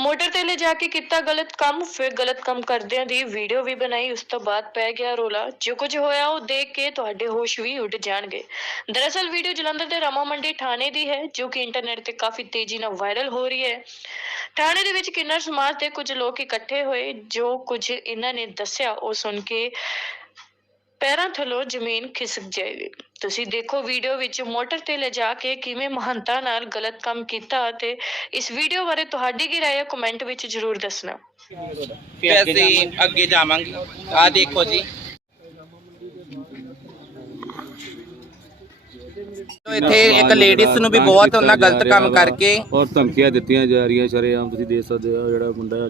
Motor ਤੇ ਲੈ ਜਾ ਕੇ ਕੀਤਾ ਗਲਤ ਕੰਮ, ਫਿਰ ਗਲਤ ਕੰਮ ਕਰਦਿਆਂ ਦੀ ਵੀਡੀਓ ਵੀ ਬਣਾਈ, ਉਸ ਤੋਂ ਬਾਅਦ ਪੈ ਗਿਆ ਰੋਲਾ। ਜੋ ਕੁਝ ਹੋਇਆ, ਉਹ ਦੇਖ ਕੇ ਤੁਹਾਡੇ ਹੋਸ਼ ਵੀ ਉੱਡ ਜਾਣਗੇ। ਦਰਅਸਲ ਵੀਡੀਓ ਜਲੰਧਰ ਦੇ ਰਾਮਾ ਮੰਡੀ ਥਾਣੇ ਦੀ ਹੈ, ਜੋ ਕਿ ਇੰਟਰਨੈਟ ਤੇ ਕਾਫੀ ਤੇਜ਼ੀ ਨਾਲ ਵਾਇਰਲ ਹੋ ਰਹੀ ਹੈ। ਥਾਣੇ ਦੇ ਵਿੱਚ ਕਿੰਨਰ ਸਮਾਜ ਦੇ ਕੁਝ ਲੋਕ ਇਕੱਠੇ ਹੋਏ, ਜੋ ਕੁਝ ਇਹਨਾਂ ਨੇ ਦੱਸਿਆ, ਉਹ ਸੁਣ ਕੇ ਪੈਰਾਂ ਥੱਲੋਂ ਜ਼ਮੀਨ ਖਿਸਕ ਜਾਏਗੀ। ਤੁਸੀਂ ਦੇਖੋ ਵੀਡੀਓ ਵਿੱਚ ਮੋਟਰ ਤੇ ਲਿਜਾ ਕੇ ਕਿਵੇਂ ਮਹੰਤਾ ਨਾਲ ਗਲਤ ਕੰਮ ਕੀਤਾ ਅਤੇ ਇਸ ਵੀਡੀਓ ਬਾਰੇ ਤੁਹਾਡੀ ਕੀ ਰਾਏ ਹੈ? ਕਮੈਂਟ ਵਿੱਚ ਜ਼ਰੂਰ ਦੱਸਣਾ। ਫਿਰ ਅਸੀਂ ਅੱਗੇ ਜਾਵਾਂਗੇ। ਆ ਦੇਖੋ ਜੀ। ਇੱਥੇ ਇੱਕ ਲੇਡੀਜ਼ ਨੂੰ ਵੀ ਬਹੁਤ ਉਹਨਾਂ ਗਲਤ ਕੰਮ ਕਰਕੇ ਔਰ ਧਮਕੀਆਂ ਦਿੱਤੀਆਂ ਜਾ ਰਹੀਆਂ ਸ਼ਰੇਆਮ ਤੁਸੀਂ ਦੇਖ ਸਕਦੇ ਹੋ ਜਿਹੜਾ ਮੁੰਡਾ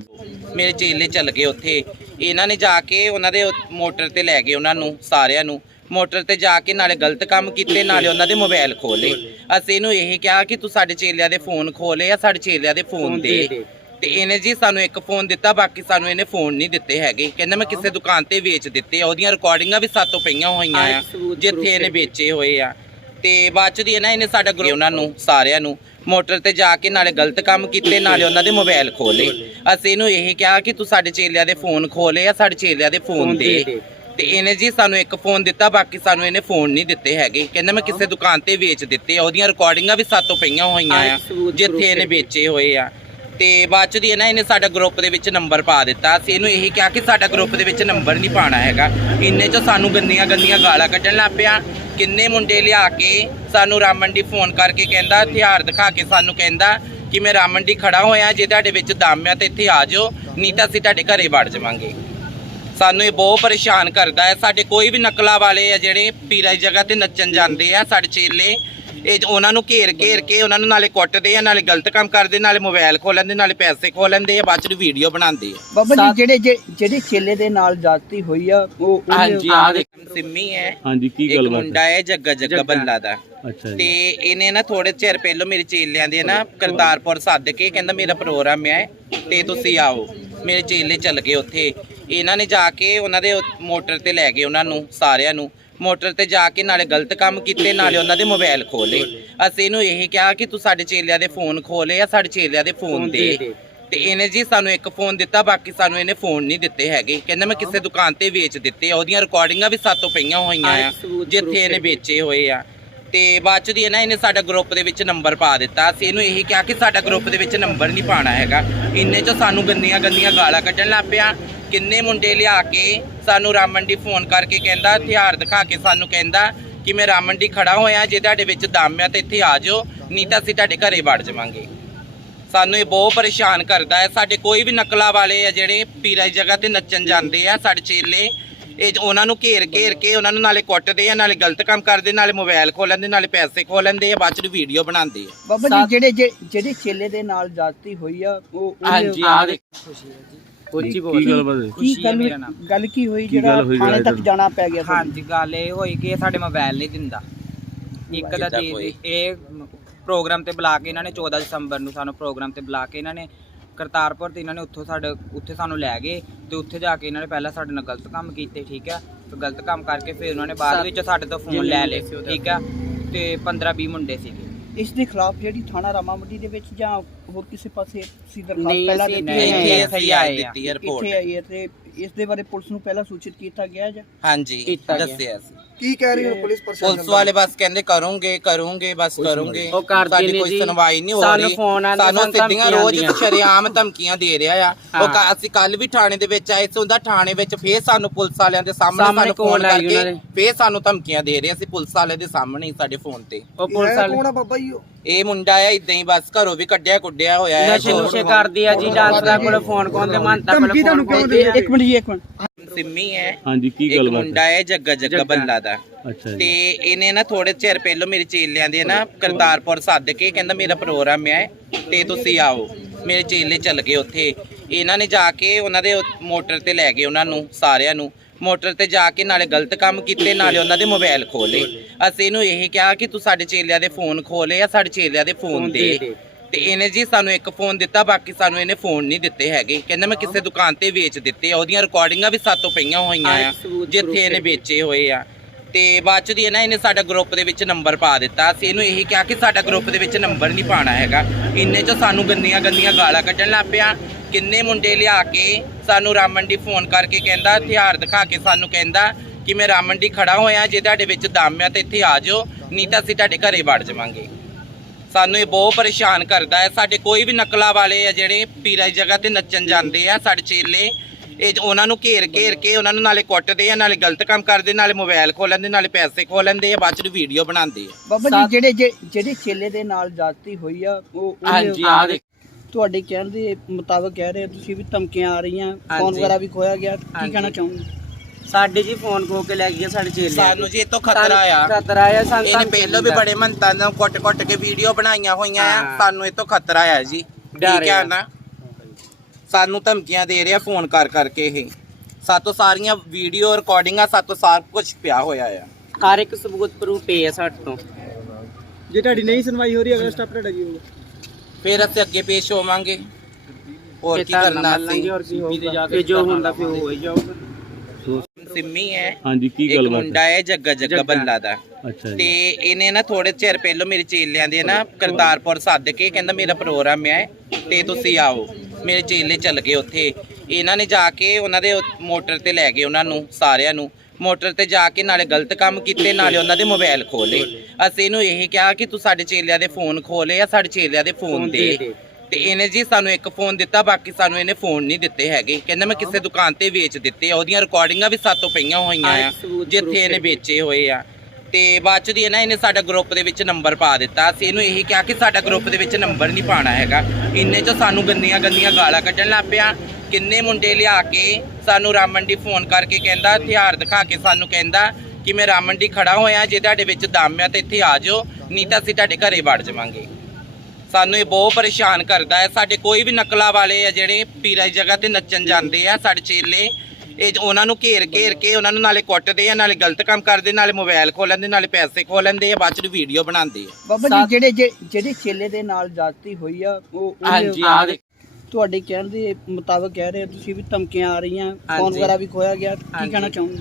ਮੇਰੇ ਚੇਲੇ ਚੱਲ ਗਏ ਉੱਥੇ। ਇਹਨਾਂ ਨੇ ਜਾ ਕੇ ਉਹਨਾਂ ਦੇ ਮੋਟਰ ਤੇ ਲੈ ਗਏ ਉਹਨਾਂ ਨੂੰ ਸਾਰਿਆਂ ਨੂੰ। ਮੋਟਰ ਤੇ ਜਾ ਕੇ ਨਾਲੇ ਗਲਤ ਕੰਮ ਕੀਤੇ ਨਾਲੇ ਉਹਨਾਂ ਦੇ ਮੋਬਾਈਲ ਖੋਲੇ ਅਸੀਂ ਇਹਨੂੰ ਇਹ ਕਿਹਾ ਕਿ ਤੂੰ ਸਾਡੇ ਚੇਲਿਆਂ ਦੇ ਫੋਨ ਖੋਲੇ ਆ ਸਾਡੇ ਚੇਲਿਆਂ ਦੇ ਫੋਨ ਦੇ। ਤੇ ਇਹਨੇ ਜੀ ਸਾਨੂੰ ਇੱਕ ਫੋਨ ਦਿੱਤਾ ਬਾਕੀ ਸਾਨੂੰ ਇਹਨੇ ਫੋਨ ਨਹੀਂ ਦਿੱਤੇ ਹੈਗੇ। ਕਹਿੰਦਾ ਮੈਂ ਕਿਸੇ ਦੁਕਾਨ ਤੇ ਵੇਚ ਦਿੱਤੇ ਆ ਉਹਦੀਆਂ ਰਿਕਾਰਡਿੰਗਾਂ ਵੀ ਸਾਤੋਂ ਪਈਆਂ ਹੋਈਆਂ ਆ ਜਿੱਥੇ ਇਹਨੇ ਵੇਚੇ ਹੋਏ ਆ। ਤੇ ਬਾਅਦ ਚ ਦੀ ਨਾ ਇਹਨੇ ਸਾਡਾ ਗਰੁੱਪ ਉਹਨਾਂ ਨੂੰ ਸਾਰਿਆਂ ਨੂੰ ਮੋਟਰ ਤੇ ਜਾ ਕੇ ਨਾਲੇ ਗਲਤ ਕੰਮ ਕੀਤੇ ਨਾਲੇ ਉਹਨਾਂ ਦੇ ਮੋਬਾਈਲ ਖੋਲੇ ਅਸੀਂ ਇਹਨੂੰ ਇਹ ਕਿਹਾ ਕਿ ਤੂੰ ਸਾਡੇ ਚੇਲਿਆਂ ਦੇ ਫੋਨ ਖੋਲੇ ਆ ਸਾਡੇ ਚੇਲਿਆਂ ਦੇ ਫੋਨ ਦੇ। ਤੇ ਇਹਨੇ ਜੀ ਸਾਨੂੰ ਇੱਕ ਫੋਨ ਦਿੱਤਾ ਬਾਕੀ ਸਾਨੂੰ ਇਹਨੇ ਫੋਨ ਨਹੀਂ ਦਿੱਤੇ ਹੈਗੇ। ਕਹਿੰਦਾ ਮੈਂ ਕਿਸੇ ਦੁਕਾਨ ਤੇ ਵੇਚ ਦਿੱਤੇ ਆ ਉਹਦੀਆਂ ਰਿਕਾਰਡਿੰਗਾਂ ਵੀ ਸਾਤੋਂ ਪਈਆਂ ਹੋਈਆਂ ਆ ਜਿੱਥੇ ਇਹਨੇ ਵੇਚੇ ਹੋਏ ਆ। ਤੇ ਬਾਅਦ ਚ ਦੀ ਨਾ ਇਹਨੇ ਸਾਡਾ ਗਰੁੱਪ ਦੇ ਵਿੱਚ ਨੰਬਰ ਪਾ ਦਿੱਤਾ। ਅਸੀਂ ਇਹਨੂੰ ਇਹ ਕਿਹਾ ਕਿ ਸਾਡਾ ਗਰੁੱਪ ਦੇ ਵਿੱਚ ਨੰਬਰ ਨਹੀਂ ਪਾਣਾ ਹੈਗਾ। ਇੰਨੇ ਚ ਸਾਨੂੰ ਗੰਦੀਆਂ ਗੰਦੀਆਂ ਗਾਲਾਂ ਕੱਢਣ ਲੱਗ ਪਿਆ। ਕਿੰਨੇ ਮੁੰਡੇ ਲਿਆ ਕੇ ਸਾਨੂੰ ਰਾਮੰਡੀ ਫੋਨ ਕਰਕੇ ਕਹਿੰਦਾ ਹਥਿਆਰ ਦਿਖਾ ਕੇ ਸਾਨੂੰ ਕਹਿੰਦਾ ਕਿ ਮੈਂ ਰਾਮੰਡੀ ਖੜਾ ਹੋਇਆ ਜੇ ਤੁਹਾਡੇ ਵਿੱਚ ਦਮ ਆ ਤੇ ਇੱਥੇ ਆ ਜਾਓ ਨਹੀਂ ਤਾਂ ਅਸੀਂ ਤੁਹਾਡੇ ਘਰੇ ਵੜ ਜਾਵਾਂਗੇ। ਸਾਨੂੰ ਇਹ ਬਹੁਤ ਪਰੇਸ਼ਾਨ ਕਰਦਾ ਹੈ। ਸਾਡੇ ਕੋਈ ਵੀ ਨਕਲਾ ਵਾਲੇ ਆ ਜਿਹੜੇ ਪੀਰਾਂ ਦੀ ਜਗ੍ਹਾ ਤੇ ਨੱਚਣ ਜਾਂਦੇ ਆ ਸਾਡੇ ਚੇਲੇ ਇਹ ਉਹਨਾਂ ਨੂੰ ਘੇਰ ਘੇਰ ਕੇ ਉਹਨਾਂ ਨੂੰ ਨਾਲੇ ਕੁੱਟਦੇ ਆ ਨਾਲੇ ਗਲਤ ਕੰਮ ਕਰਦੇ ਨਾਲੇ ਮੋਬਾਈਲ ਖੋਹ ਲੈਂਦੇ ਨਾਲੇ ਪੈਸੇ ਖੋਹ ਲੈਂਦੇ ਆ ਬਾਅਦ ਚ ਵੀਡੀਓ ਬਣਾਉਂਦੇ ਆ। ਬਾਬਾ ਜੀ ਜਿਹੜੇ ਜਿਹੜੇ ਚੇਲੇ ਦੇ ਨਾਲ ਜਾਤੀ ਹੋਈ ਆ ਉਹ ਉਹਦੇ- ਹਾਂਜੀ ਆ ਦੇਖ ਸਿੰਮੀ ਹੈ। ਹਾਂਜੀ ਕੀ ਇੱਕ ਗੱਲ ਮੁੰਡਾ ਹੈ ਜੱਗਾ ਜੱਗਾ ਬੱਲਾ ਦਾ। ਅੱਛਾ ਤੇ ਜੀ ਇਹਨੇ ਨਾ ਥੋੜੇ ਚਿਰ ਪਹਿਲਾਂ ਮੇਰੇ ਚੇਲਿਆਂ ਦੇ ਨਾ ਕਰਤਾਰਪੁਰ ਸੱਦ ਕੇ ਕਹਿੰਦਾ ਮੇਰਾ ਪ੍ਰੋਗਰਾਮ ਹੈ ਤੇ ਤੁਸੀਂ ਆਓ। ਮੇਰੇ ਚੇਲੇ ਚੱਲ ਗਏ ਉੱਥੇ। ਇਹਨਾਂ ਨੇ ਜਾ ਕੇ ਉਹਨਾਂ ਦੇ ਮੋਟਰ ਤੇ ਲੈ ਗਏ ਉਹਨਾਂ ਨੂੰ ਸਾਰਿਆਂ ਨੂੰ। ਮੋਟਰ ਤੇ ਜਾ ਕੇ ਨਾਲੇ ਗਲਤ ਕੰਮ ਕੀਤੇ ਨਾਲੇ ਉਹਨਾਂ ਦੇ ਮੋਬਾਈਲ ਖੋਲੇ। ਅਸੀਂ ਇਹਨੂੰ ਇਹ ਕਿਹਾ ਕਿ ਤੂੰ ਸਾਡੇ ਚੇਲਿਆਂ ਦੇ ਫੋਨ ਖੋਲੇ ਆ ਸਾਡੇ ਚੇਲਿਆਂ ਦੇ ਫੋਨ ਦੇ। ਤੇ ਇਹਨੇ ਜੀ ਸਾਨੂੰ ਇੱਕ ਫੋਨ ਦਿੱਤਾ ਬਾਕੀ ਸਾਨੂੰ ਇਹਨੇ ਫੋਨ ਨਹੀਂ ਦਿੱਤੇ ਹੈਗੇ। ਕਹਿੰਦਾ ਮੈਂ ਕਿਸੇ ਦੁਕਾਨ ਤੇ ਵੇਚ ਦਿੱਤੇ ਆ। ਉਹਦੀਆਂ ਰਿਕਾਰਡਿੰਗਾਂ ਵੀ ਸਾਤੋਂ ਪਈਆਂ ਹੋਈਆਂ ਆ ਜਿੱਥੇ ਇਹਨੇ ਵੇਚੇ ਹੋਏ ਆ। ਤੇ ਬਾਅਦ ਚ ਦੀ ਨਾ ਇਹਨੇ ਸਾਡਾ ਗਰੁੱਪ ਦੇ ਵਿੱਚ ਨੰਬਰ ਪਾ ਦਿੱਤਾ। ਅਸੀਂ ਇਹਨੂੰ ਇਹੀ ਕਿਹਾ ਕਿ ਸਾਡਾ ਗਰੁੱਪ ਦੇ ਵਿੱਚ ਨੰਬਰ ਨਹੀਂ ਪਾਣਾ ਹੈਗਾ। ਇੰਨੇ ਚ ਸਾਨੂੰ ਗੰਦੀਆਂ ਗੰਦੀਆਂ ਗਾਲਾਂ ਕੱਢਣ ਲੱਗ ਪਿਆ। ਕਿੰਨੇ ਮੁੰਡੇ ਲਿਆ ਕੇ ਸਾਨੂੰ ਰਾਮੰਡੀ ਫੋਨ ਕਰਕੇ ਕਹਿੰਦਾ ਹਥਿਆਰ ਦਿਖਾ ਕੇ ਸਾਨੂੰ ਕਹਿੰਦਾ ਕਿ ਮੈਂ ਰਾਮੰਡੀ ਖੜਾ ਹੋਇਆ ਜੇ ਤੁਹਾਡੇ ਵਿੱਚ ਦਮ ਆ ਤੇ ਇੱਥੇ ਆ ਜਾਓ ਨਹੀਂ ਤਾਂ ਅਸੀਂ ਤੁਹਾਡੇ ਘਰੇ ਵੜ ਜਾਵਾਂਗੇ। ਸਾਨੂੰ ਇਹ ਬਹੁਤ ਪਰੇਸ਼ਾਨ ਕਰਦਾ ਹੈ। ਸਾਡੇ ਕੋਈ ਵੀ ਨਕਲਾ ਵਾਲੇ ਆ ਜਿਹੜੇ ਪੀਰਾਂ ਦੀ ਜਗ੍ਹਾ ਤੇ ਨੱਚਣ ਜਾਂਦੇ ਆ ਸਾਡੇ ਚੇਲੇ ਇਹ ਜ- ਉਹਨਾਂ ਨੂੰ ਘੇਰ ਘੇਰ ਕੇ ਉਹਨਾਂ ਨੂੰ ਨਾਲੇ ਕੁੱਟਦੇ ਆ ਨਾਲੇ ਗਲਤ ਕੰਮ ਕਰਦੇ ਨਾਲੇ ਮੋਬਾਈਲ ਖੋਹ ਲੈਂਦੇ ਨਾਲੇ ਪੈਸੇ ਖੋਹ ਲੈਂਦੇ ਆ ਬਾਅਦ ਚ ਵੀਡੀਓ ਬਣਾਉਂਦੇ ਆ। ਬਾਬਾ ਜੀ ਜਿਹੜੇ ਜੇ- ਜਿਹੜੇ ਚੇਲੇ ਦੇ ਨਾਲ ਜਾਤੀ ਹੋਈ ਆ ਉਹ ਹਾਂਜੀ ਆ ਦੇਖ ਕੀ ਗੱਲ ਬਾਤ ਹੈ? ਕੀ ਗੱਲ ਗੱਲ ਕੀ ਹੋਈ ਕੀ ਜਿਹੜਾ ਗੱਲ ਹੋਈ ਥਾਣੇ ਜਿਹੜਾ ਤੱਕ ਜਾਣਾ ਪੈ ਗਿਆ ਤੁਹਾਨੂੰ? ਹਾਂਜੀ ਗੱਲ ਇਹ ਹੋਈ ਕਿ ਇਹ ਸਾਡੇ ਮੋਬਾਈਲ ਨਹੀਂ ਦਿੰਦਾ। ਇੱਕ ਦਾ ਕਿੱਦਾਂ ਦੇ ਹੋਈ? ਇਹ ਪ੍ਰੋਗਰਾਮ ਤੇ ਬੁਲਾ ਕੇ ਇਹਨਾਂ ਨੇ 14 ਦਸੰਬਰ ਨੂੰ ਸਾਨੂੰ ਪ੍ਰੋਗਰਾਮ ਤੇ ਬੁਲਾ ਕੇ ਇਹਨਾਂ ਨੇ ਕਰਤਾਰਪੁਰ ਤੇ ਇਹਨਾਂ ਨੇ ਉੱਥੋਂ ਸਾਡੇ ਉੱਥੇ ਸਾਨੂੰ ਲੈ ਗਏ ਤੇ ਉੱਥੇ ਜਾ ਕੇ ਇਹਨਾਂ ਨੇ ਪਹਿਲਾਂ ਸਾਡੇ ਨਾਲ ਗਲਤ ਕੰਮ ਕੀਤੇ ਠੀਕ ਹੈ ਤੇ ਗਲਤ ਕੰਮ ਕਰਕੇ ਫਿਰ ਉਹਨਾਂ ਨੇ ਬਾਅਦ ਵਿੱਚ ਸਾਡੇ ਤੋਂ ਫੋਨ ਲੈ ਲਏ ਠੀਕ ਹੈ ਤੇ 15 20 ਮੁੰਡੇ ਸੀਗੇ। ਇਸ ਦੇ ਖਿਲਾਫ ਜਿਹੜੀ ਥਾਣਾ ਰਾਮਾਮੰਡੀ ਦੇ ਵਿੱਚ ਜਾਂ ਹੋਰ ਕਿਸੇ ਪਾਸੇ ਤੁਸੀਂ ਦਰਖਾਸਤ ਨਹੀਂ, ਪਹਿਲਾਂ ਅਸੀਂ ਦਿੱਤੀ ਨਹੀਂ, ਹੈ ਇੱਥੇ ਇੱਥੇ ਅਸੀਂ ਆਏ ਆ। ਦਿੱਤੀ ਹੈ ਰਿਪੋਰਟ ਕਿੱਥੇ ਆਈ ਹੈ ਤੇ ਇਸ ਦੇ ਬਾਰੇ ਪੁਲਿਸ ਨੂੰ ਪਹਿਲਾਂ ਸੂਚਿਤ ਕੀਤਾ ਗਿਆ ਜਾਂ ਹਾਂਜੀ ਕੀਤਾ ਗਿਆ। ਦੱਸਿਆ ਸੀ ਕੀ ਕਹਿ ਰਹੀ ਹੈ ਪੁਲਿਸ ਪੁਲਿਸ ਵਾਲੇ ਬਸ ਕਹਿੰਦੇ ਕਰੂੰਗੇ ਕਰੂੰਗੇ ਬਸ ਕਰੂੰਗੇ ਉਹ ਕਰਦੇ ਸਾਡੀ ਨੀ ਕੋਈ ਜੀ। ਸੁਣਵਾਈ ਨਹੀਂ ਹੋ ਸਾਨੂੰ ਰਹੀ ਫੋਨ ਆਉਂਦੇ, ਸਾਨੂੰ ਸਾਨੂੰ ਸਿੱਧੀਆਂ ਧਮਕੀਆਂ ਰੋਜ਼ ਆਉਂਦੀਆਂ। ਸ਼ਰੇਆਮ ਧਮਕੀਆਂ ਦੇ ਰਿਹਾ ਆ ਉਹ। ਕ- ਅਸੀਂ ਕੱਲ ਵੀ ਥਾਣੇ ਦੇ ਵਿੱਚ ਆਏ ਸੀ ਉਹਦਾ ਥਾਣੇ ਵਿੱਚ ਫੇਰ ਸਾਨੂੰ ਪੁਲਿਸ ਵਾਲਿਆਂ ਦੇ ਸਾਹਮਣੇ ਸਾਹਮਣੇ ਸਾਨੂੰ ਫੋਨ ਆਈ ਉਹਨਾਂ ਕਰਕੇ ਦੇ। ਫੇਰ ਸਾਨੂੰ ਧਮਕੀਆਂ ਦੇ ਰਹੇ ਸੀ ਪੁਲਿਸ ਵਾਲੇ ਦੇ ਸਾਹਮਣੇ ਹੀ ਸਾਡੇ ਫੋਨ ਤੇ ਉਹ ਪੁਲਿਸ ਵਾਲੇ ਬਾਬਾ ਜੀ ਇਹ ਮੁੰਡਾ ਆ ਇਦਾਂ ਹੀ ਬਸ ਘਰੋਂ ਵੀ ਕੱਢਿਆ ਕੁੱਡਿਆ ਹੋਇਆ ਹੈ ਨਸ਼ੇ ਨੁਸ਼ੇ ਕਰਦੀ ਆ ਜੀ ਜਾਂਸਦਾ ਕੋਲ ਫੋਨ ਕੋਲ ਤੇ ਮੰਨਤਾ ਕੋਲ ਧਮਕੀ ਫੋਨ ਤੁਹਾਨੂੰ ਕਿਉਂ ਦੇ ਇੱਕ ਮਿੰਟ ਜੀ ਇੱਕ ਮਿੰਟ। ਸਿੰਮੀ ਹੈ। ਹਾਂਜੀ ਕੀ ਗੱਲ ਬਾਤ ਮੁੰਡਾ ਹੈ ਜੱਗਾ ਜੱਗਾ ਬੱਲਾ ਦਾ। ਅੱਛਾ ਤੇ ਇਹਨੇ ਨਾ ਥੋੜੇ ਚਿਰ ਪਹਿਲਾਂ ਮੇਰੇ ਚੇਲਿਆਂ ਦੇ ਨਾ ਕਰਤਾਰਪੁਰ ਸੱਦ ਕੇ ਕਹਿੰਦਾ ਮੇਰਾ ਪ੍ਰੋਗਰਾਮ ਹੈ ਤੇ ਤੁਸੀਂ ਆਓ। ਮੇਰੇ ਚੇਲੇ ਚੱਲ ਗਏ ਉੱਥੇ। ਇਹਨਾਂ ਨੇ ਜਾ ਕੇ ਉਹਨਾਂ ਦੇ ਮੋਟਰ ਤੇ ਲੈ ਗਏ ਉਹਨਾਂ ਨੂੰ ਸਾਰਿਆਂ ਨੂੰ। ਮੋਟਰ ਤੇ ਜਾ ਕੇ ਨਾਲੇ ਗਲਤ ਕੰਮ ਕੀਤੇ ਨਾਲੇ ਉਹਨਾਂ ਦੇ ਮੋਬਾਈਲ ਖੋਲੇ। ਅਸੀਂ ਇਹਨੂੰ ਇਹ ਕਿਹਾ ਕਿ ਤੂੰ ਸਾਡੇ ਚੇਲਿਆਂ ਦੇ ਫੋਨ ਖੋਲੇ ਆ ਸਾਡੇ ਚੇਲਿਆਂ ਦੇ ਫੋਨ ਦੇ। ਤੇ ਇਹਨੇ ਜੀ ਸਾਨੂੰ ਇੱਕ ਫੋਨ ਦਿੱਤਾ ਬਾਕੀ ਸਾਨੂੰ ਇਹਨੇ ਫੋਨ ਨਹੀਂ ਦਿੱਤੇ ਹੈਗੇ। ਕਹਿੰਦਾ ਮੈਂ ਕਿਸੇ ਦੁਕਾਨ ਤੇ ਵੇਚ ਦਿੱਤੇ ਆ ਉਹਦੀਆਂ ਰਿਕਾਰਡਿੰਗਾਂ ਵੀ ਸਾਤੋਂ ਪਈਆਂ ਹੋਈਆਂ ਆ ਜਿੱਥੇ ਇਹਨੇ ਵੇਚੇ ਹੋਏ ਆ। ਤੇ ਬਾਅਦ ਚ ਦੀ ਨਾ ਇਹਨੇ ਸਾਡਾ ਗਰੁੱਪ ਦੇ ਵਿੱਚ ਨੰਬਰ ਪਾ ਦਿੱਤਾ। ਅਸੀਂ ਇਹਨੂੰ ਇਹੀ ਕਿਹਾ ਕਿ ਸਾਡਾ ਗਰੁੱਪ ਦੇ ਵਿੱਚ ਨੰਬਰ ਨਹੀਂ ਪਾਣਾ ਹੈਗਾ। ਇੰਨੇ ਚ ਸਾਨੂੰ ਗੰਦੀਆਂ ਗੰਦੀਆਂ ਗਾਲਾਂ ਕੱਢਣ ਲੱਗ ਪਿਆ। ਕਿੰਨੇ ਮੁੰਡੇ ਲਿਆ ਕੇ ਸਾਨੂੰ ਰਾਮੰਡੀ ਫੋਨ ਕਰਕੇ ਕਹਿੰਦਾ ਹਥਿਆਰ ਦਿਖਾ ਕੇ ਸਾਨੂੰ ਕਹਿੰਦਾ ਕਿ ਮੈਂ ਰਾਮੰਡੀ ਖੜਾ ਹੋਇਆ ਜੇ ਤੁਹਾਡੇ ਵਿੱਚ ਦਮ ਆ ਤੇ ਇੱਥੇ ਆ ਜਾਓ ਨਹੀਂ ਤਾਂ ਅਸੀਂ ਤੁਹਾਡੇ ਘਰੇ ਵੜ ਜਾਵਾਂਗੇ। ਸਾਨੂੰ ਇਹ ਬਹੁਤ ਪਰੇਸ਼ਾਨ ਕਰਦਾ ਹੈ। ਸਾਡੇ ਕੋਈ ਵੀ ਨਕਲਾ ਵਾਲੇ ਆ ਜਿਹੜੇ ਪੀਰਾਂ ਦੀ ਜਗ੍ਹਾ ਤੇ ਨੱਚਣ ਜਾਂਦੇ ਆ ਸਾਡੇ ਚੇਲੇ ਇਹ ਉਹਨਾਂ ਨੂੰ ਘੇਰ ਘੇਰ ਕੇ ਉਹਨਾਂ ਨੂੰ ਨਾਲੇ ਕੁੱਟਦੇ ਆ ਨਾਲੇ ਗਲਤ ਕੰਮ ਕਰਦੇ ਨਾਲੇ ਮੋਬਾਈਲ ਖੋਹ ਲੈਂਦੇ ਨਾਲੇ ਪੈਸੇ ਖੋਹ ਲੈਂਦੇ ਆ ਬਾਅਦ ਚ ਵੀਡੀਓ ਬਣਾਉਂਦੇ ਆ। ਬਾਬਾ ਜੀ ਜਿਹੜੇ ਜਿਹੜੇ ਚੇਲੇ ਦੇ ਨਾਲ ਜਾਤੀ ਹੋਈ ਆ ਉਹ ਹਾਂਜੀ ਆ ਦੇ ਤੁਹਾਡੇ ਕਹਿਣ ਦੇ ਮੁਤਾਬਕ ਕਹਿ ਰਹੇ ਹੋ ਤੁਸੀਂ ਵੀ ਧਮਕੀਆਂ ਆ ਰਹੀਆਂ ਫੋਨ ਹਾਂਜੀ। ਵਗੈਰਾ ਵੀ ਖੋਇਆ ਗਿਆ ਕੀ ਹਾਂਜੀ। ਕਹਿਣਾ ਚਾਹੋਗੇ? ਸਾਡੇ ਜੀ ਫੋਨ ਖੋ ਕੇ ਲੈ ਗਏ ਸਾਡੇ ਚੇਲੇ ਸਾਨੂੰ ਜੀ ਇਹ ਤੋਂ ਖਤਰਾ ਆ। ਖਤਰਾ ਆ ਸਾਨੂੰ ਇਹਨੇ ਪਹਿਲਾਂ ਵੀ ਬੜੇ ਮੰਤਾਂ ਨਾਲ ਕੁੱਟ-ਕੁੱਟ ਕੇ ਵੀਡੀਓ ਬਣਾਈਆਂ ਹੋਈਆਂ ਆ। ਹਾਂ। ਸਾਨੂੰ ਇਹ ਤੋਂ ਖਤਰਾ ਆ ਜੀ। ਡਰ ਠੀਕ ਆ ਆ। ਨਾ? ਸਾਨੂੰ ਧਮਕੀਆਂ ਦੇ ਰਿਹਾ ਫੋਨ ਕਰ ਕਰਕੇ ਇਹ। ਸਾਤੋਂ ਸਾਰੀਆਂ ਵੀਡੀਓ ਰਿਕਾਰਡਿੰਗਾਂ ਸਾਤੋਂ ਸਭ ਕੁਝ ਪਿਆ ਹੋਇਆ ਆ। ਹਰ ਇੱਕ ਸਬੂਤ ਪ੍ਰੂਫ ਪਏ ਆ ਸਾਡੇ ਤੋਂ। ਜੇ ਤੁਹਾਡੀ ਨਹੀਂ ਸੁਣਵਾਈ ਹੋ ਰਹੀ ਅਗਲਾ ਸਟੈਪ ਤੁਹਾਡਾ ਕੀ ਹੋਊਗਾ? ਫਿਰ ਅਸੀਂ ਅੱਗੇ ਪੇਸ਼ ਹੋਵਾਂਗੇ। ਹੋਰ ਕੀ ਤਾਂ ਕਰਨਾ ਸੀ ਫਿਰ ਜੋ ਹੁੰਦਾ ਫਿਰ ਉਹ ਹੋਈ ਜਾਊਗਾ। ਸਿੰਮੀ ਹੈ। ਹਾਂਜੀ ਕੀ ਇੱਕ ਗੱਲ ਮੁੰਡਾ ਹੈ ਜੱਗਾ ਜੱਗਾ ਜੱਗਾ। ਬੱਲਾ ਦਾ। ਅੱਛਾ ਤੇ ਇਹਨੇ ਨਾ ਥੋੜੇ ਚਿਰ ਪਹਿਲਾਂ ਮੇਰੇ ਚੇਲਿਆਂ ਦੇ ਨਾ ਕਰਤਾਰਪੁਰ ਸੱਦ ਕੇ ਕਹਿੰਦਾ ਮੇਰਾ ਪ੍ਰੋਗਰਾਮ ਹੈ ਤੇ ਤੁਸੀਂ ਆਓ। ਮੇਰੇ ਚੇਲੇ ਚੱਲ ਗਏ ਉੱਥੇ। ਇਹਨਾਂ ਨੇ ਜਾ ਕੇ ਉਹਨਾਂ ਦੇ ਮੋਟਰ ਤੇ ਲੈ ਗਏ ਉਹਨਾਂ ਨੂੰ ਸਾਰਿਆਂ ਨੂੰ। ਮੋਟਰ ਤੇ ਜਾ ਕੇ ਨਾਲੇ ਗਲਤ ਕੰਮ ਕੀਤੇ ਨਾਲੇ ਉਹਨਾਂ ਦੇ ਮੋਬਾਈਲ ਖੋਲੇ ਅਸੀਂ ਇਹਨੂੰ ਇਹ ਕਿਹਾ ਕਿ ਤੂੰ ਸਾਡੇ ਚੇਲਿਆਂ ਦੇ ਫੋਨ ਖੋਲੇ ਆ ਸਾਡੇ ਚੇਲਿਆਂ ਦੇ ਫੋਨ ਦੇ। ਤੇ ਇਹਨੇ ਜੀ ਸਾਨੂੰ ਇੱਕ ਫੋਨ ਦਿੱਤਾ ਬਾਕੀ ਸਾਨੂੰ ਇਹਨੇ ਫੋਨ ਨਹੀਂ ਦਿੱਤੇ ਹੈਗੇ। ਕਹਿੰਦਾ ਮੈਂ ਕਿਸੇ ਦੁਕਾਨ ਤੇ ਵੇਚ ਦਿੱਤੇ ਆ ਉਹਦੀਆਂ ਰਿਕਾਰਡਿੰਗਾਂ ਵੀ ਸਾਤੋਂ ਪਈਆਂ ਹੋਈਆਂ ਆ ਜਿੱਥੇ ਇਹਨੇ। ਵੇਚੇ ਹੋਏ ਆ। ਤੇ ਬਾਅਦ ਚ ਦੀ ਨਾ ਇਹਨੇ ਸਾਡਾ ਗਰੁੱਪ ਦੇ ਵਿੱਚ ਨੰਬਰ ਪਾ ਦਿੱਤਾ। ਅਸੀਂ ਇਹਨੂੰ ਇਹੀ ਕਿਹਾ ਕਿ ਸਾਡਾ ਗਰੁੱਪ ਦੇ ਵਿੱਚ ਨੰਬਰ ਨਹੀਂ ਪਾਣਾ ਹੈਗਾ। ਇੰਨੇ ਚ ਸਾਨੂੰ ਗੰਦੀਆਂ ਗੰਦੀਆਂ ਗਾਲਾਂ ਕੱਢਣ ਲੱਗ ਪਿਆ। ਕਿੰਨੇ ਮੁੰਡੇ ਲਿਆ ਕੇ ਸਾਨੂੰ ਰਾਮੰਡੀ ਫੋਨ ਕਰਕੇ ਕਹਿੰਦਾ ਹਥਿਆਰ ਦਿਖਾ ਕੇ ਸਾਨੂੰ ਕਹਿੰਦਾ ਕਿ ਮੈਂ ਰਾਮੰਡੀ ਖੜਾ ਹੋਇਆ ਜੇ ਤੁਹਾਡੇ ਵਿੱਚ ਦਮ ਆ ਤੇ ਇੱਥੇ ਆ ਜਾਓ ਨਹੀਂ ਤਾਂ ਅਸੀਂ ਤੁਹਾਡੇ ਘਰੇ ਵੜ ਜਾਵਾਂਗੇ। ਸਾਨੂੰ ਇਹ ਬਹੁਤ ਪਰੇਸ਼ਾਨ ਕਰਦਾ ਹੈ। ਸਾਡੇ ਕੋਈ ਵੀ ਨਕਲਾ ਵਾਲੇ ਆ ਜਿਹੜੇ ਪੀਰਾਂ ਦੀ ਜਗ੍ਹਾ ਤੇ ਨੱਚਣ ਜਾਂਦੇ ਆ ਸਾਡੇ ਚੇਲੇ ਇਹ ਉਹਨਾਂ ਨੂੰ ਘੇਰ ਘੇਰ ਕੇ ਉਹਨਾਂ ਨੂੰ ਨਾਲੇ ਕੁੱਟਦੇ ਆ ਨਾਲੇ ਗਲਤ ਕੰਮ ਕਰਦੇ ਨਾਲੇ ਮੋਬਾਈਲ ਖੋਹ ਲੈਂਦੇ ਨਾਲੇ ਪੈਸੇ ਖੋਹ ਲੈਂਦੇ ਆ ਬਾਅਦ ਚ ਵੀਡੀਓ ਬਣਾਉਂਦੇ ਆ। ਬਾਬਾ ਜੀ ਜਿਹੜੇ ਜਿਹੜੇ ਚੇਲੇ ਦੇ ਨਾਲ ਜਾਤੀ ਹੋਈ ਆ ਉਹ ਹਾਂਜੀ ਆ ਦੇ ਤੁਹਾਡੇ ਕਹਿਣ ਦੇ ਮੁਤਾਬਕ ਕਹਿ ਰਹੇ ਹੋ ਤੁਸੀਂ ਵੀ ਧਮਕੀਆਂ ਆ ਰਹੀਆਂ ਫੋਨ ਹਾਂਜੀ। ਵਗੈਰਾ ਵੀ ਖੋਇਆ ਗਿਆ ਕੀ ਹਾਂਜੀ। ਕਹਿਣਾ ਚਾਹੋਗੇ?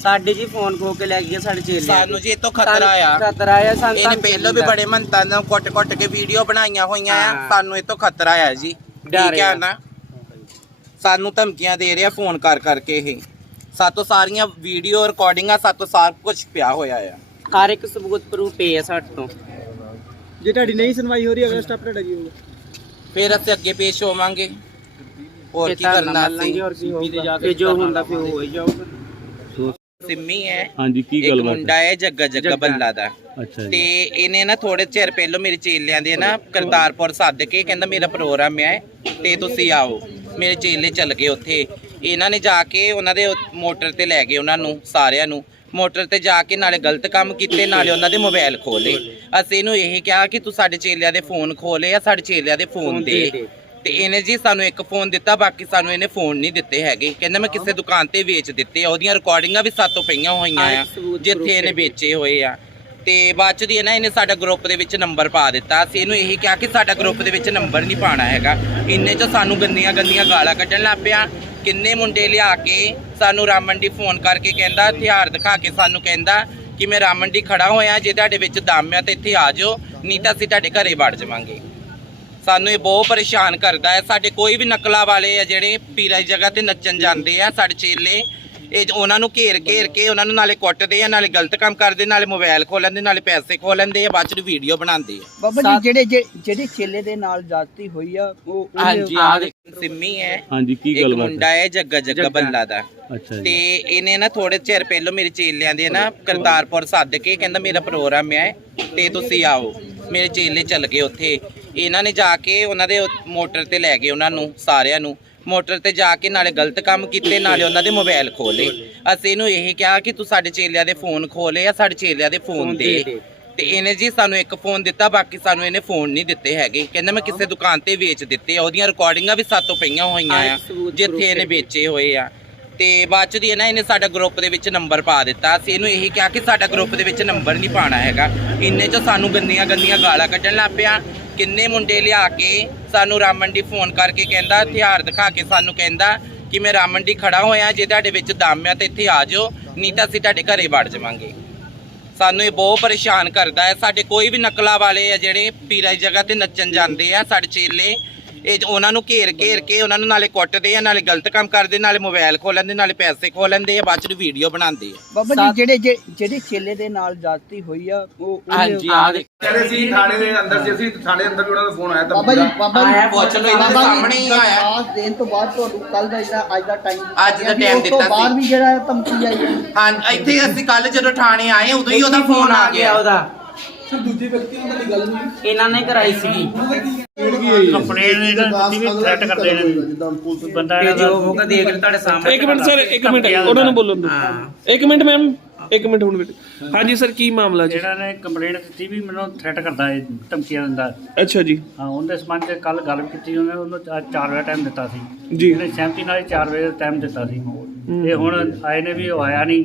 ਸਾਡੇ ਜੀ ਫੋਨ ਖੋ ਕੇ ਲੈ ਗਏ ਸਾਡੇ ਚੇਲੇ ਸਾਨੂੰ ਜੀ ਇਹ ਤੋਂ ਖਤਰਾ ਆ। ਖਤਰਾ ਆ ਸਾਨੂੰ ਇਹਨੇ ਪਹਿਲਾਂ ਵੀ ਬੜੇ ਮੰਤਾਂ ਨਾਲ ਕੁੱਟ-ਕੁੱਟ ਕੇ ਵੀਡੀਓ ਬਣਾਈਆਂ ਹੋਈਆਂ ਆ। ਹਾਂ। ਸਾਨੂੰ ਇਹ ਤੋਂ ਖਤਰਾ ਆ ਜੀ। ਡਰ ਠੀਕ ਆ ਆ। ਨਾ? ਸਾਨੂੰ ਧਮਕੀਆਂ ਦੇ ਰਿਹਾ ਫੋਨ ਕਰ ਕਰਕੇ ਇਹ। ਸਾਤੋਂ ਸਾਰੀਆਂ ਵੀਡੀਓ ਰਿਕਾਰਡਿੰਗਾਂ ਸਾਤੋਂ ਸਭ ਕੁਝ ਪਿਆ ਹੋਇਆ ਆ। ਹਰ ਇੱਕ ਸਬੂਤ ਪ੍ਰੂਫ ਪਏ ਆ ਸਾਡੇ ਤੋਂ। ਜੇ ਤੁਹਾਡੀ ਨਹੀਂ ਸੁਣਵਾਈ ਹੋ ਰਹੀ ਅਗਲਾ ਸਟੈਪ ਤੁਹਾਡਾ ਕੀ ਹੋਊਗਾ। ਫਿਰ ਅਸੀਂ ਅੱਗੇ ਪੇਸ਼ ਹੋਵਾਂਗੇ। ਹੋਰ ਕੀ ਕਰਨਾ ਸੀ ਹੋਰ ਕੀ ਹੋਊਗਾ? ਫਿਰ ਜੋ ਹੁੰਦਾ ਫਿਰ ਉਹ ਹੋਈ ਜਾਊਗਾ। ਸਿੰਮੀ ਹੈ। ਹਾਂਜੀ ਕੀ ਇੱਕ ਗੱਲ ਮੁੰਡਾ ਹੈ ਜੱਗਾ ਜੱਗਾ। ਬੱਲਾ ਦਾ। ਅੱਛਾ ਤੇ ਇਹਨੇ ਨਾ ਥੋੜੇ ਚਿਰ ਪਹਿਲਾਂ ਮੇਰੇ ਚੇਲਿਆਂ ਦੇ ਨਾ ਕਰਤਾਰਪੁਰ ਸੱਦ ਕੇ ਕਹਿੰਦਾ ਮੇਰਾ ਪ੍ਰੋਗਰਾਮ ਹੈ ਤੇ ਤੁਸੀਂ ਆਓ। ਮੇਰੇ ਚੇਲੇ ਚੱਲ ਗਏ ਉੱਥੇ। ਇਹਨਾਂ ਨੇ ਜਾ ਕੇ ਉਹਨਾਂ ਦੇ ਮੋਟਰ ਤੇ ਲੈ ਗਏ ਉਹਨਾਂ ਨੂੰ ਸਾਰਿਆਂ ਨੂੰ। ਮੋਟਰ ਤੇ ਜਾ ਕੇ ਨਾਲੇ ਗਲਤ ਕੰਮ ਕੀਤੇ ਨਾਲੇ ਉਹਨਾਂ ਦੇ ਮੋਬਾਈਲ ਖੋਲੇ ਅਸੀਂ ਇਹਨੂੰ ਇਹ ਕਿਹਾ ਕਿ ਤੂੰ ਸਾਡੇ ਚੇਲਿਆਂ ਦੇ ਫੋਨ ਖੋਲੇ ਆ ਸਾਡੇ ਚੇਲਿਆਂ ਦੇ ਫੋਨ ਦੇ। ਤੇ ਇਹਨੇ ਜੀ ਸਾਨੂੰ ਇੱਕ ਫੋਨ ਦਿੱਤਾ ਬਾਕੀ ਸਾਨੂੰ ਇਹਨੇ ਫੋਨ ਨਹੀਂ ਦਿੱਤੇ ਹੈਗੇ ਕਹਿੰਦਾ ਮੈਂ ਕਿਸੇ ਦੁਕਾਨ ਤੇ ਵੇਚ ਦਿੱਤੇ ਆ ਉਹਦੀਆਂ ਰਿਕਾਰਡਿੰਗਾਂ ਵੀ ਸਾਤੋਂ ਪਈਆਂ ਹੋਈਆਂ ਆ ਜਿੱਥੇ ਇਹਨੇ। ਵੇਚੇ ਹੋਏ ਆ ਤੇ ਬਾਅਦ ਚ ਦੀ ਨਾ, ਇਹਨੇ ਸਾਡਾ ਗਰੁੱਪ ਦੇ ਵਿੱਚ ਨੰਬਰ ਪਾ ਦਿੱਤਾ। ਅਸੀਂ ਇਹਨੂੰ ਇਹੀ ਕਿਹਾ ਕਿ ਸਾਡਾ ਗਰੁੱਪ ਦੇ ਵਿੱਚ ਨੰਬਰ ਨਹੀਂ ਪਾਣਾ ਹੈਗਾ। ਇੰਨੇ ਚ ਸਾਨੂੰ ਗੰਦੀਆਂ ਗੰਦੀਆਂ ਗਾਲਾਂ ਕੱਢਣ ਲੱਗ ਪਿਆ। ਕਿੰਨੇ ਮੁੰਡੇ ਲਿਆ ਕੇ ਸਾਨੂੰ ਰਾਮੰਡੀ ਫੋਨ ਕਰਕੇ ਕਹਿੰਦਾ, ਹਥਿਆਰ ਦਿਖਾ ਕੇ ਸਾਨੂੰ ਕਹਿੰਦਾ ਕਿ ਮੈਂ ਰਾਮੰਡੀ ਖੜਾ ਹੋਇਆ, ਜੇ ਤੁਹਾਡੇ ਵਿੱਚ ਦਮ ਆ ਤਾਂ ਇੱਥੇ ਆ ਜਾਓ, ਨਹੀਂ ਤਾਂ ਅਸੀਂ ਤੁਹਾਡੇ ਘਰੇ ਵੜ ਜਾਵਾਂਗੇ। ਸਾਨੂੰ ਇਹ ਬਹੁਤ ਪਰੇਸ਼ਾਨ ਕਰਦਾ ਹੈ। ਸਾਡੇ ਕੋਈ ਵੀ ਨਕਲਾ ਵਾਲੇ ਆ ਜਿਹੜੇ ਪੀਰਾਂ ਦੀ ਜਗ੍ਹਾ ਤੇ ਨੱਚਣ ਜਾਂਦੇ ਆ, ਸਾਡੇ ਚੇਲੇ ਇਹ ਉਹਨਾਂ ਨੂੰ ਘੇਰ ਘੇਰ ਕੇ ਉਹਨਾਂ ਨੂੰ ਨਾਲੇ ਕੁੱਟਦੇ ਆ ਨਾਲੇ ਗਲਤ ਕੰਮ ਕਰਦੇ ਨਾਲੇ ਮੋਬਾਈਲ ਖੋਹ ਲੈਂਦੇ ਨਾਲੇ ਪੈਸੇ ਖੋਹ ਲੈਂਦੇ ਆ ਬਾਅਦ ਚ ਵੀਡੀਓ ਬਣਾਉਂਦੇ ਆ। ਬਾਬਾ ਜੀ ਜਿਹੜੇ ਜਿਹੜੇ ਚੇਲੇ ਦੇ ਨਾਲ ਜਾਤੀ ਹੋਈ ਆ ਉਹ ਉਹਦੇ- ਹਾਂਜੀ ਆ ਸਿੰਮੀ ਹੈ। ਹਾਂਜੀ ਕੀ ਇੱਕ ਮੁੰਡਾ ਹੈ ਜੱਗਾ ਜੱਗਾ ਜੱਗਾ। ਬੱਲਾ ਦਾ। ਅੱਛਾ ਤੇ ਜੀ ਇਹਨੇ ਨਾ ਥੋੜੇ ਚਿਰ ਪਹਿਲਾਂ ਮੇਰੇ ਚੇਲਿਆਂ ਦੇ ਨਾ ਕਰਤਾਰਪੁਰ ਸੱਦ ਕੇ ਕਹਿੰਦਾ ਮੇਰਾ ਪ੍ਰੋਗਰਾਮ ਹੈ ਤੇ ਤੁਸੀਂ ਆਓ। ਮੇਰੇ ਚੇਲੇ ਚੱਲ ਗਏ ਉੱਥੇ। ਇਹਨਾਂ ਨੇ ਜਾ ਕੇ ਉਹਨਾਂ ਦੇ ਮੋਟਰ ਤੇ ਲੈ ਗਏ ਉਹਨਾਂ ਨੂੰ ਸਾਰਿਆਂ ਨੂੰ। ਮੋਟਰ ਤੇ ਜਾ ਕੇ ਨਾਲੇ ਗਲਤ ਕੰਮ ਕੀਤੇ ਨਾਲੇ ਉਹਨਾਂ ਦੇ ਮੋਬਾਈਲ ਖੋਲੇ ਅਸੀਂ ਇਹਨੂੰ ਇਹ ਕਿਹਾ ਕਿ ਤੂੰ ਸਾਡੇ ਚੇਲਿਆਂ ਦੇ ਫੋਨ ਖੋਲੇ ਆ ਸਾਡੇ ਚੇਲਿਆਂ ਦੇ ਫੋਨ ਦੇ। ਤੇ ਇਹਨੇ ਜੀ ਸਾਨੂੰ ਇੱਕ ਫੋਨ ਦਿੱਤਾ ਬਾਕੀ ਸਾਨੂੰ ਇਹਨੇ ਫੋਨ ਨਹੀਂ ਦਿੱਤੇ ਹੈਗੇ ਕਹਿੰਦਾ ਮੈਂ ਕਿਸੇ ਦੁਕਾਨ ਤੇ ਵੇਚ ਦਿੱਤੇ ਆ ਉਹਦੀਆਂ ਰਿਕਾਰਡਿੰਗਾਂ ਵੀ ਸਾਤੋਂ ਪਈਆਂ ਹੋਈਆਂ ਆ ਜਿੱਥੇ ਇਹਨੇ। ਵੇਚੇ ਹੋਏ ਆ ਤੇ ਬਾਅਦ ਚ ਦੀ ਹੈ ਨਾ, ਇਹਨੇ ਸਾਡਾ ਗਰੁੱਪ ਦੇ ਵਿੱਚ ਨੰਬਰ ਪਾ ਦਿੱਤਾ। ਅਸੀਂ ਇਹਨੂੰ ਇਹੀ ਕਿਹਾ ਕਿ ਸਾਡਾ ਗਰੁੱਪ ਦੇ ਵਿੱਚ ਨੰਬਰ ਨਹੀਂ ਪਾਣਾ ਹੈਗਾ। ਇੰਨੇ ਚ ਸਾਨੂੰ ਗੰਦੀਆਂ ਗੰਦੀਆਂ ਗਾਲਾਂ ਕੱਢਣ ਲੱਗ ਪਿਆ। ਕਿੰਨੇ ਮੁੰਡੇ ਲਿਆ ਕੇ ਸਾਨੂੰ ਰਾਮਨ ਰਾਮੰਡੀ ਫੋਨ ਕਰਕੇ ਕਹਿੰਦਾ, ਹਥਿਆਰ ਦਿਖਾ ਕੇ ਸਾਨੂੰ ਕਹਿੰਦਾ ਕਿ ਮੈਂ ਰਾਮਨ ਰਾਮੰਡੀ ਖੜਾ ਹੋਇਆ, ਜੇ ਤੁਹਾਡੇ ਵਿੱਚ ਦਮ ਆ ਤਾਂ ਇੱਥੇ ਆ ਜਾਓ, ਨਹੀਂ ਤਾਂ ਅਸੀਂ ਤੁਹਾਡੇ ਘਰੇ ਵੜ ਜਾਵਾਂਗੇ। ਸਾਨੂੰ ਇਹ ਬਹੁਤ ਪਰੇਸ਼ਾਨ ਕਰਦਾ ਹੈ। ਸਾਡੇ ਕੋਈ ਵੀ ਨਕਲਾ ਵਾਲੇ ਆ ਜਿਹੜੇ ਪੀਰਾਂ ਦੀ ਜਗ੍ਹਾ ਤੇ ਨੱਚਣ ਜਾਂਦੇ ਆ, ਸਾਡੇ ਚੇਲੇ ਇਹ ਉਹਨਾਂ ਨੂੰ ਘੇਰ ਘੇਰ ਕੇ ਉਹਨਾਂ ਨੂੰ ਨਾਲੇ ਕੁੱਟਦੇ ਆ ਨਾਲੇ ਗਲਤ ਕੰਮ ਕਰਦੇ ਨਾਲੇ ਮੋਬਾਈਲ ਖੋਹ ਲੈਂਦੇ ਨਾਲੇ ਪੈਸੇ ਖੋਹ ਲੈਂਦੇ ਆ ਬਾਅਦ ਚ ਵੀਡੀਓ ਬਣਾਉਂਦੇ ਆ। ਬਾਬਾ ਜੀ ਜਿਹੜੇ ਜਿਹੜੇ- ਚੇਲੇ ਦੇ ਨਾਲ ਜਾਤੀ ਹੋਈ ਆ ਉਹ ਹਾਂਜੀ ਆ ਦੇ ਜਿਹੜੇ ਸੀ ਥਾਣੇ ਦੇ ਅੰਦਰ ਸੀ ਅਸੀਂ ਥਾਣੇ ਅੰਦਰ ਵੀ ਉਹਨਾਂ ਦਾ ਫੋਨ ਆਇਆ ਤਾਂ ਬਾਬਾ ਜੀ ਬਾਬਾ ਜੀ ਪੁੱਛ ਲਓ, ਇਹਨਾਂ ਦੇ ਸਾਹਮਣੇ ਹੀ ਆਇਆ। ਦਰਖਾਸਤ ਦੇਣ ਤੋਂ ਬਾਅਦ ਤੁਹਾਨੂੰ ਕੱਲ ਦਾ ਜਿਹੜਾ ਅੱਜ ਦਾ ਟਾਈਮ ਅੱਜ ਦਾ time ਦਿੱਤਾ ਤੋਂ ਬਾਅਦ ਸੀ। ਵੀ ਜਿਹੜਾ ਧਮਕੀ ਆਈ ਹਾਂ। ਇੱਥੇ ਅਸੀਂ ਕੱਲ ਜਦੋਂ ਥਾਣੇ ਆਏ ਉਦੋਂ ਹੀ ਉਹਦਾ ਫੋਨ ਆ ਗਿਆ ਉਹਦਾ। ਸਰ ਦੂਜੇ ਵਿਅਕਤੀਆਂ ਨਾਲ ਗੱਲ ਨਹੀਂ ਇਹਨਾਂ ਨੇ ਕਰਾਈ ਸੀਗੀ ਕੰਪਲੇਨ ਇਹਨਾਂ ਦੀ ਵੀ ਥ੍ਰੈਟ ਕਰਦੇ ਨੇ। ਬੰਦਾ ਤੇ ਜੋ ਦਾ ਹੋਗਾ ਦੇਖ ਲੈ ਤੁਹਾਡੇ ਸਾਹਮਣੇ ਇੱਕ ਮਿੰਟ ਸਰ ਇੱਕ ਮਿੰਟ। ਉਹਨਾਂ ਨੂੰ ਬੋਲਣ ਦਿਓ। ਇੱਕ ਮਿੰਟ ਮੈਮ ਇੱਕ ਮਿੰਟ ਹੁਣ ਵੇਟ ਹਾਂਜੀ ਸਰ ਕੀ ਮਾਮਲਾ ਜੀ? ਜਿਹੜਾ ਨੇ ਕੰਪਲੇਨ ਦਿੱਤੀ ਵੀ ਮੈਨੂੰ ਥ੍ਰੈਟ ਕਰਦਾ ਹੈ ਧਮਕੀਆਂ ਦਿੰਦਾ। ਅੱਛਾ ਜੀ। ਹਾਂ ਉਹਦੇ ਸੰਬੰਧ ਚ ਕੱਲ ਗੱਲ ਵੀ ਕੀਤੀ ਉਹਨੇ ਉਹਨੂੰ 4 ਵਜੇ ਟਾਈਮ ਦਿੱਤਾ ਸੀ। ਜੀ। ਉਹਨੇ ਸਹਿਮਤੀ ਨਾਲ 4 ਵਜੇ ਟਾਈਮ ਦਿੱਤਾ ਸੀ। ਤੇ ਹੁਣ ਆਏ ਨੇ ਵੀ ਉਹ ਆਇਆ ਨਹੀਂ।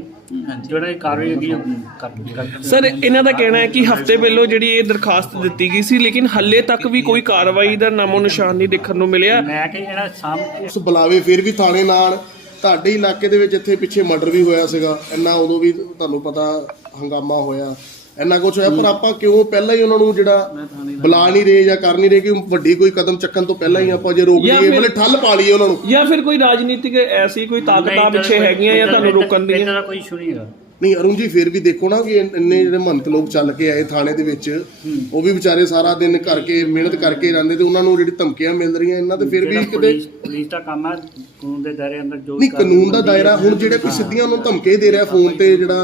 ਜਿਹੜਾ ਦੀ ਕਾਰਵਾਈ ਹੈਗੀ ਉਹ ਕਰ ਕਰ ਸਰ ਇਹਨਾਂ ਦਾ ਕਹਿਣਾ ਹੈ ਕਿ ਹਫ਼ਤੇ ਪਹਿਲਾਂ ਜਿਹੜੀ ਇਹ ਦਰਖਾਸਤ ਦਿੱਤੀ ਗਈ ਸੀ ਲੇਕਿਨ ਹੱਲੇ ਤੱਕ ਵੀ ਕੋਈ ਕਾਰਵਾਈ ਦਾ ਨਾਮੋ ਨਿਸ਼ਾਨ ਨਹੀਂ ਦੇਖਣ ਨੂੰ ਮਿਲਿਆ। ਮੈਂ ਕਿ ਇਹਨਾਂ ਸਾਹਮਣੇ ਉਸ ਬੁਲਾਵੇ ਫਿਰ ਵੀ ਥਾਣੇ ਨਾਲ ਤੁਹਾਡੇ ਇਲਾਕੇ ਦੇ ਵਿੱਚ ਇੱਥੇ ਪਿੱਛੇ ਮਰਡਰ ਵੀ ਹੋਇਆ ਸੀਗਾ। ਇੰਨਾ ਉਦੋਂ ਵੀ ਤੁਹਾਨੂੰ ਪਤਾ ਹੰਗਾਮਾ ਹੋਇਆ। ਇੰਨਾ ਕੁਝ ਹੋਇਆ ਪਰ ਆਪਾਂ ਕਿਉਂ ਪਹਿਲਾਂ ਹੀ ਉਹਨਾਂ ਨੂੰ ਜਿਹੜਾ ਬੁਲਾ ਨਹੀਂ ਰਹੇ ਜਾਂ ਕਰ ਨਹੀਂ ਰਹੇ ਕਿ ਵੱਡੀ ਕੋਈ ਕਦਮ ਚੱਕਣ ਤੋਂ ਪਹਿਲਾਂ ਹੀ ਆਪਾਂ ਜੇ ਰੋਕ ਲਈਏ ਮਤਲਬ ਠੱਲ ਪਾ ਲਈਏ ਉਹਨਾਂ ਨੂੰ। ਜਾਂ ਫਿਰ ਕੋਈ ਰਾਜਨੀਤਿਕ ਐਸੀ ਕੋਈ ਤਾਕਤਾਂ ਪਿੱਛੇ ਹੈਗੀਆਂ ਜਾਂ ਤੁਹਾਨੂੰ ਰੋਕਣ ਦੀਆਂ? ਦਾ ਕੋਈ ਇਸ਼ੂ ਨਹੀਂ ਹੈਗਾ। ਨਹੀਂ ਅਰੁਣ ਜੀ ਫਿਰ ਵੀ ਦੇਖੋ ਨਾ ਕਿ ਇੰਨ- ਜਿਹੜੇ ਮਹੰਤ ਲੋਕ ਚੱਲ ਕੇ ਆਏ ਥਾਣੇ ਦੇ ਵਿੱਚ ਉਹ ਵੀ ਵਿਚਾਰੇ ਸਾਰਾ ਦਿਨ ਕਰਕੇ ਮਿਹਨਤ ਕਰਕੇ ਰਹਿੰਦੇ ਤੇ ਉਹਨਾਂ ਨੂੰ ਜਿਹੜੀ ਧਮਕੀਆਂ ਮਿਲ ਰਹੀਆਂ ਇਹਨਾਂ ਤੇ ਫਿਰ ਵੀ ਕਿਤੇ ਪੁਲਿਸ ਦਾ ਕੰਮ ਹੈ ਕਾਨੂੰਨ ਦੇ ਦਾਇਰੇ ਅੰਦਰ ਜੋ ਨਹੀਂ ਕਾਨੂੰਨ ਦਾ ਦਾਇਰਾ ਹੁਣ ਜਿਹੜੇ ਕੋਈ ਸਿੱਧੀਆਂ ਉਹਨੂੰ ਧਮਕੇ ਦੇ ਰਿਹਾ ਫੋਨ ਤੇ ਜਿਹੜਾ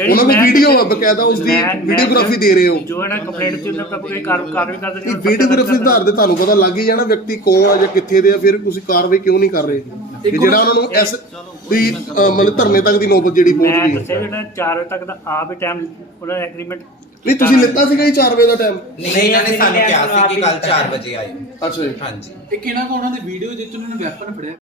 ਉਹਨਾਂ ਨੂੰ ਵੀਡੀਓ ਆ ਬਕਾਇਦਾ ਉਸ ਦੀ ਵੀਡੀਓਗ੍ਰਾਫੀ ਦੇ ਰਹੇ ਹੋ। ਜੋ ਇਹਨਾਂ ਕੰਪਲੇਂਟ ਚ ਉਹਨਾਂ ਦਾ ਕੋਈ ਕਾਰ- ਕਾਰਵਾਈ ਕਰ ਇਹ ਵੀਡੀਓਗ੍ਰਾਫੀ ਦੇ ਆਧਾਰ ਤੇ ਤੁਹਾਨੂੰ ਪਤਾ ਲੱਗ ਹੀ ਜਾਣਾ ਵਿਅਕਤੀ ਕੌਣ ਆ ਜਾਂ ਕਿੱਥੇ ਦੇ ਆ ਫਿਰ ਤੁਸੀਂ ਕਾਰਵਾਈ ਕਿਉਂ ਨਹੀਂ ਕਰ ਰਹੇ? ਕਿ ਜਿਹੜਾ ਉਹਨਾਂ ਨੂੰ ਐਸ ਵੀ ਅ, ਮਤਲਬ ਧਰਨੇ ਤੱਕ ਦੀ ਨੌਬਤ ਜਿਹੜੀ ਪਹੁੰਚ ਮੈਂ ਗਈ ਹੈ। ਦੱਸਿਆ ਵੀ ਉਹਨਾਂ 4 ਵਜੇ ਤੱਕ ਦਾ ਆਪ ਹੀ ਟਾਈਮ ਉਹਨਾਂ ਨੇ ਐਗਰੀਮੈਂਟ ਨਹੀਂ ਤੁਸੀਂ ਲਿੱਤਾ ਸੀਗਾ ਜੀ 4 ਵਜੇ ਦਾ ਟਾਈਮ ਨਹੀਂ ਇਹਨਾਂ ਨੇ ਸਾਨੂੰ ਕਿਹਾ ਸੀ ਕਿ ਕੱਲ 4 ਵਜੇ ਆਏ ਅੱਛਾ ਜੀ। ਹਾਂਜੀ। ਇੱਕ ਇਹਨਾਂ ਕੋ ਉਹਨਾਂ ਦੀ ਵੀਡੀਓ ਜਿੱਚ ਉਹਨਾਂ ਨੇ ਵੈਪਨ ਫੜਿਆ।